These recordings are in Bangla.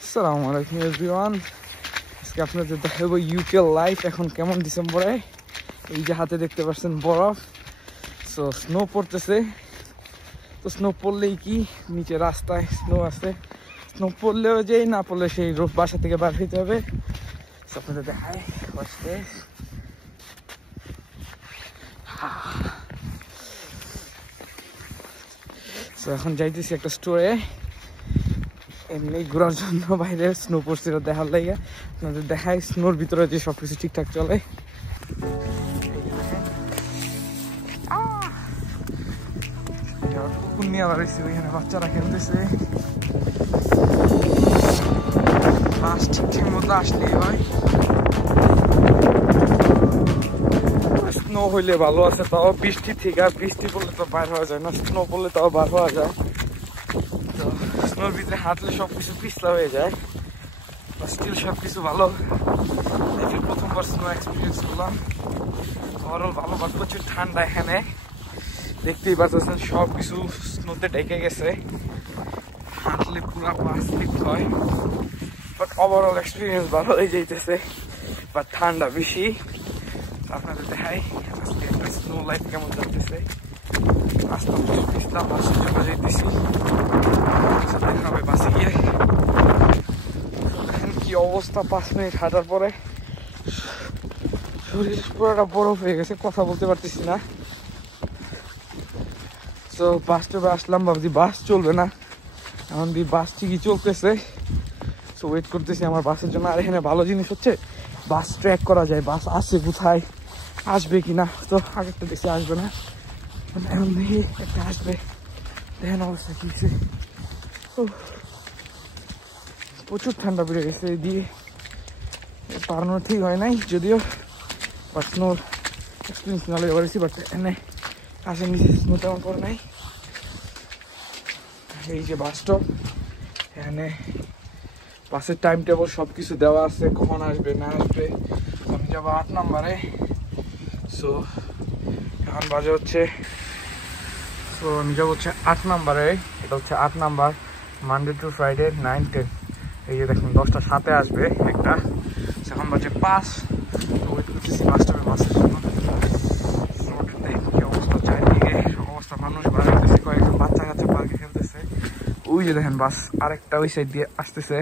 আসসালামু আলাইকুম এভরিওয়ান। আজকে আপনাদের দেখাবো ইউকে লাইফ এখন কেমন ডিসেম্বরে। এই যে হাতে দেখতে পাচ্ছেন বরফ, সো স্নো পড়তেছে। তো স্নো পড়লেই কি নিচে রাস্তায় স্নো আছে, স্নো পড়লেও যেই না পড়লে সেই বাসা থেকে বার হইতে হবে। আপনাদের দেখায় এখন যাইতেছি একটা স্টোরে এমনি ঘোরার জন্য, বাইরে স্নো পড়ছিল দেখার লাগে। আপনাদের দেখায় স্নোর ভিতরে যে সবকিছু ঠিকঠাক চলে। কুকুর নিয়ে আবার ওইখানে বাচ্চারা খেলতেছে। বাস ঠিকঠাক মতো আসলেই হয়। স্নো হইলে ভালো আছে, তাও বৃষ্টি থেকে, আর বৃষ্টি পড়লে তো বার হওয়া যায় না, স্নো পড়লে তাও বার হওয়া যায়। তো স্নোর ভিতরে হাঁটলে সবকিছু পিছলা হয়ে যায়, স্টিল সবকিছু ভালো। প্রথমবার স্নো এক্সপিরিয়েন্স করলাম, ওভারঅল ভালো। বা প্রচুর ঠান্ডা এখানে, দেখতেই পাচ্ছেন সবকিছু স্নোতে ঢেকে গেছে, হাঁটলে পুরা পা স্লিপ হয়। বাট ওভারঅল এক্সপিরিয়েন্স ভালো হয়ে যাইতেছে, বাট ঠান্ডা বেশি। আপনাদের দেখাই আজকে একটা স্নো লাইফ কেমন যাচ্ছে। আস্তে পিছলা বাসে চলে যাইতেছি, দেখাবে বাসে গিয়ে। দেখেন কি অবস্থা, 5 মিনিট হাঁটার পরে শরীর পুরোটা বরফ হয়ে গেছে, কথা বলতে পারতেছি না। তো বাস স্টপে আসলাম, ভাবছি বাস চলবে না, এখন বাস ঠিকই চলতেছে। সো ওয়েট করতেছি আমার বাসের জন্য। আর এখানে ভালো জিনিস হচ্ছে বাস ট্র্যাক করা যায়, বাস আসে কোথায়, আসবে কিনা। তো আগেরটা দেখে আসবে না, এখন দেখি একটা আসবে। দেখেন অবস্থা কি হচ্ছে, প্রচুর ঠান্ডা বেড়ে গেছে। দিয়ে পারানো ঠিক হয় নাই যদিও, বাট স্নোর এক্সপিরিয়েন্স না লেগে পারেছি। বাট এখানে আসে নিচে স্নো তেমন পরে নাই। এই যে বাস স্টপ, এখানে বাসের টাইম টেবল সব কিছু দেওয়া আছে, কখন আসবে না আসবে। আমি যাবো 8 নম্বরে। সো এখন বাজে হচ্ছে, সো আমি যাবো হচ্ছে 8 নম্বরে। এটা হচ্ছে 8 নাম্বার, মানডে টু ফ্রাইডে 9, 10। এই যে দেখুন 10টা 7-এ আসবে একটা। এখন বাজে 5। তো ওয়েট করতেছি বাস স্টপে বাসের জন্য। কি অবস্থা চারিদিকে, অবস্থা মানুষ বাড়াইতেছে, কয়েকজন বাচ্চা কাচ্চা পার্কে খেলতেছে। ওই যে দেখেন বাস আরেকটা ওই সাইড দিয়ে আসতেছে।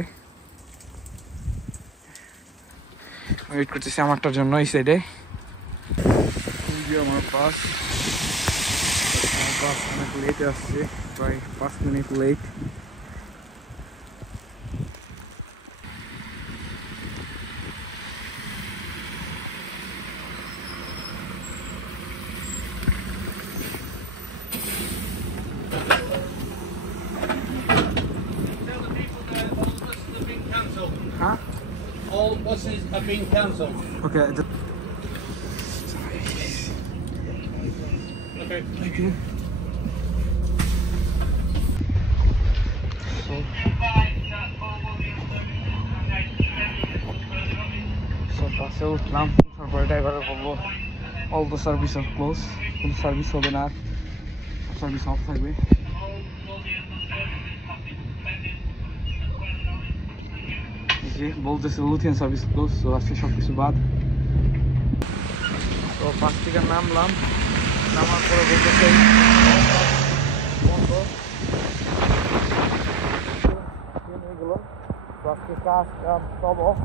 ওয়েট করতেছি আমারটার জন্য এই সাইডে। আমার বাস অনেক লেটে আসছে, প্রায় 5 minute late. Huh? All buses have been cancelled. Okay. Okay. Thank you. So বাসে উঠলাম, তারপরে ড্রাইভারে বলবো all the service are close, কোনো সার্ভিস হবে না, সার্ভিস অফ থাকবে। যে বলতেছে লুথিয়ান সার্ভিস ক্লোজ, তো আজকে সব কিছু বাদ। তো বাস থেকে নামলাম, নামার পরে বলতেছে বন্ধ এগুলো। তো আজকে কাজ সব অফ।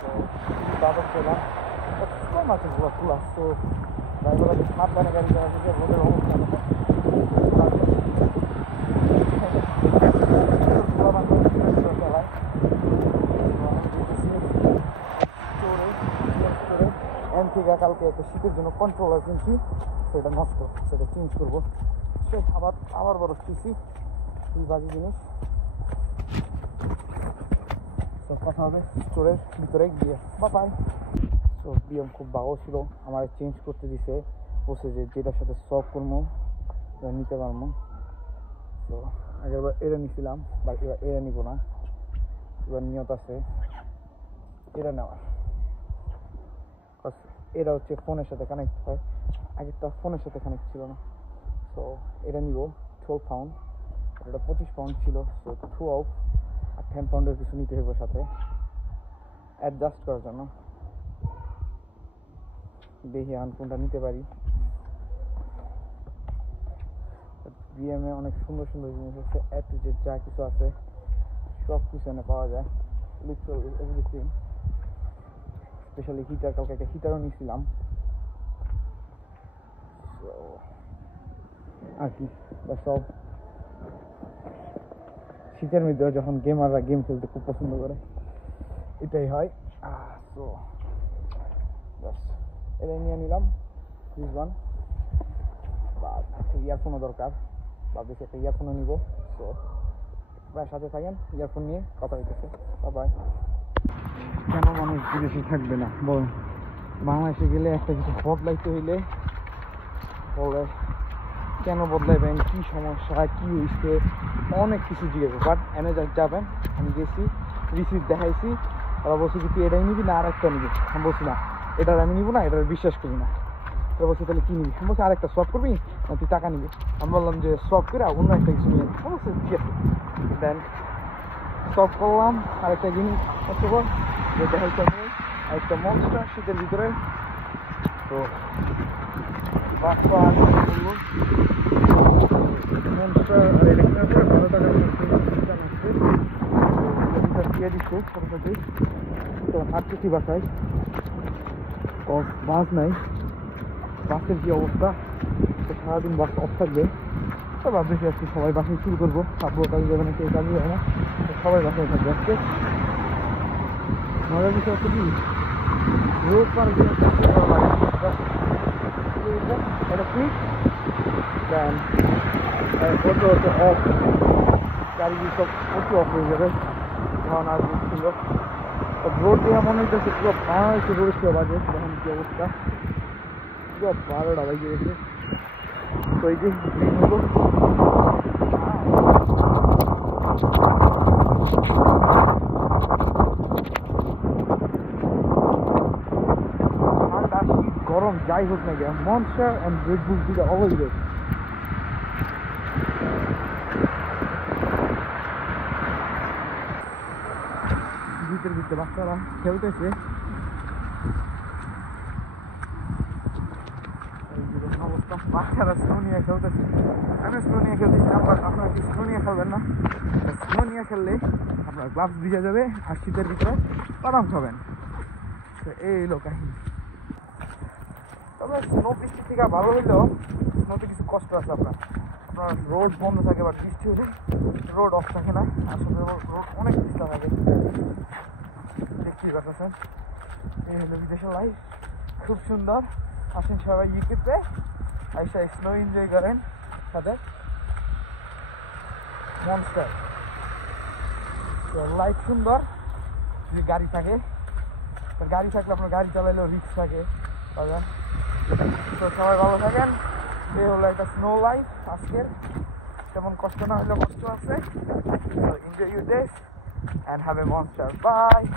তো দাদন পেলাম কম আছে গুলো খোলা। তো ড্রাইভার আছে সাবধানে গাড়ি চালা থেকে রোডের অবস্থা চালায়। এম থেকে কালকে একটা শীতের জন্য কন্ট্রোলার কিনছি, সেটা নষ্ট, সেটা চেঞ্জ করবো। সে আবার বড় কিনছি, এই বাজে জিনিস। তো কথা হবে স্টোরের ভিতরে গিয়ে, বাই। তো বিএম খুব ভালো ছিল, আমার চেঞ্জ করতে দিছে, বলছে যে যেটার সাথে সলভ করবো নিতে পারবো। তো আগেরবার এটা নিয়েছিলাম, বা এবার এটা নিব না, এবার নিয়ত আছে এটা নেওয়ার। এটা হচ্ছে ফোনের সাথে কানেক্ট হয়, আগেরটা ফোনের সাথে কানেক্ট ছিল না। তো এটা নিব 12 পাউন্ড, এটা 25 পাউন্ড ছিল। সো 12 10 পাউন্ডের কিছু নিতে হবে সাথে অ্যাডজাস্ট করার জন্য। দেখি আমি কোনটা নিতে পারি। বিএমে অনেক সুন্দর সুন্দর জিনিস আছে, এ টু জেড যা কিছু আছে সব কিছু এনে পাওয়া যায়, লিটারালি এভরিথিং। স্পেশালি হিটার, কালকে একটা হিটারও নিয়েছিলাম। আর কি সব শীতের মধ্যে যখন গেমাররা গেম খেলতে খুব পছন্দ করে এটাই হয়। তো এটাই নিয়ে নিলাম দিস ওয়ান। বা ইয়ারফোনও দরকার, ভাবতেছি একটা ইয়ারফোনও নিব। তো প্রায় সাথে থাকেন, ইয়ারফোন নিয়ে কথা হইতেছে। বাই। কেন মানুষ বিদেশে থাকবে না বল? বাংলাদেশে গেলে একটা কিছু বদলাইতে হইলে বলে কেন বদলাইবেন, কী সমস্যা, কী হয়েছে, অনেক কিছু জিজ্ঞেস। বাট এনে যাবেন, আমি গেছি, রিসিপ্ট দেখাইছি, ওরা বলছি কি তুই এটাই নিবি না আর একটা নিবি? আমি বলছি না, এটার আমি নিবো না, এটার বিশ্বাস করি না। ওরা বলছে তাহলে কী নিবি? আমি বলছি আরেকটা সোয়াপ করবি না তুই টাকা নিবি? আমি বললাম যে সোয়াপ করে অন্য একটা কিছু নিয়ে বলছে ঠিক আছে। দেন সোয়াপ করলাম, আরেকটা জিনিস অথবা যে দেখাইতে হবে আরেকটা মনস্টার শীতের ভিতরে। তো বাচ্চা বললো মনস্টার আর এটা কেনার পরে 12 টাকার আসছে, দিয়ে দিচ্ছে ছোটো ছোটো। তো হাঁটতেছি বাসায়, বাস নাই, বাসের কি অবস্থা, তো সারাদিন বাস অফ থাকবে। তো ভাবতেছি আজকে সবাই বাসায় শুরু করবো, আব্বুও কাজে যাবে না, কেউ কাজে যাবে না, তো সবাই বাসায় থাকবে আজকে। মজার বিষয় হচ্ছে কি রোড পার এটা ক্লিক দেন অটো হচ্ছে অফ, গাড়ি সব অটো অফ হয়ে যাবে। তখন আর ছিল রোড দিয়ে মনে হইতেছে পুরো বাংলাদেশে রোড ছিল বাজে, তখন কি অবস্থা পুরো 12টা বাজে গেছে। তো এই যে হলো গরম যাই হোক না গিয়ে মনস্টার অ্যান্ড রেড বুল দুটো অলওয়েজ ভিতরে ভিতরে বাচ্চারা খেলতেছে। অবস্থা বাচ্চারা স্নো নিয়ে খেলতেছে, আমি স্নো নিয়ে খেলতেছিলাম। বাট আপনারা কি স্নো নিয়ে খেলবেন না? স্নো নিয়ে খেললে আপনার গ্লাভস ভিজে যাবে আর শীতের ভিতরে বাদাম খাবেন। তো এই হলো কাহিনী। তবে স্নো বৃষ্টি থেকে ভালো হইলেও স্নোতে কিছু কষ্ট আছে। আপনার রোড বন্ধ থাকে বা বৃষ্টি হলে রোড অফ থাকে না, আসলে রোড অনেক পিছলা থাকে। দেখতেই পাচ্ছেন এই হলো বিদেশের লাইফ, খুব সুন্দর। আসেন সবাই ইউকেতে আইসা স্নো এনজয় করেন সাথে মনস্টার। তো লাইফ সুন্দর যদি গাড়ি থাকে, গাড়ি থাকলে আপনার গাড়ি চালাইলেও রিস্ক থাকে। তো সবাই ভালো থাকেন। এই হলো একটা স্নো লাইফ আজকের, তেমন কষ্ট না হলেও কষ্ট আছে। Enjoy your day and have a monster. Bye.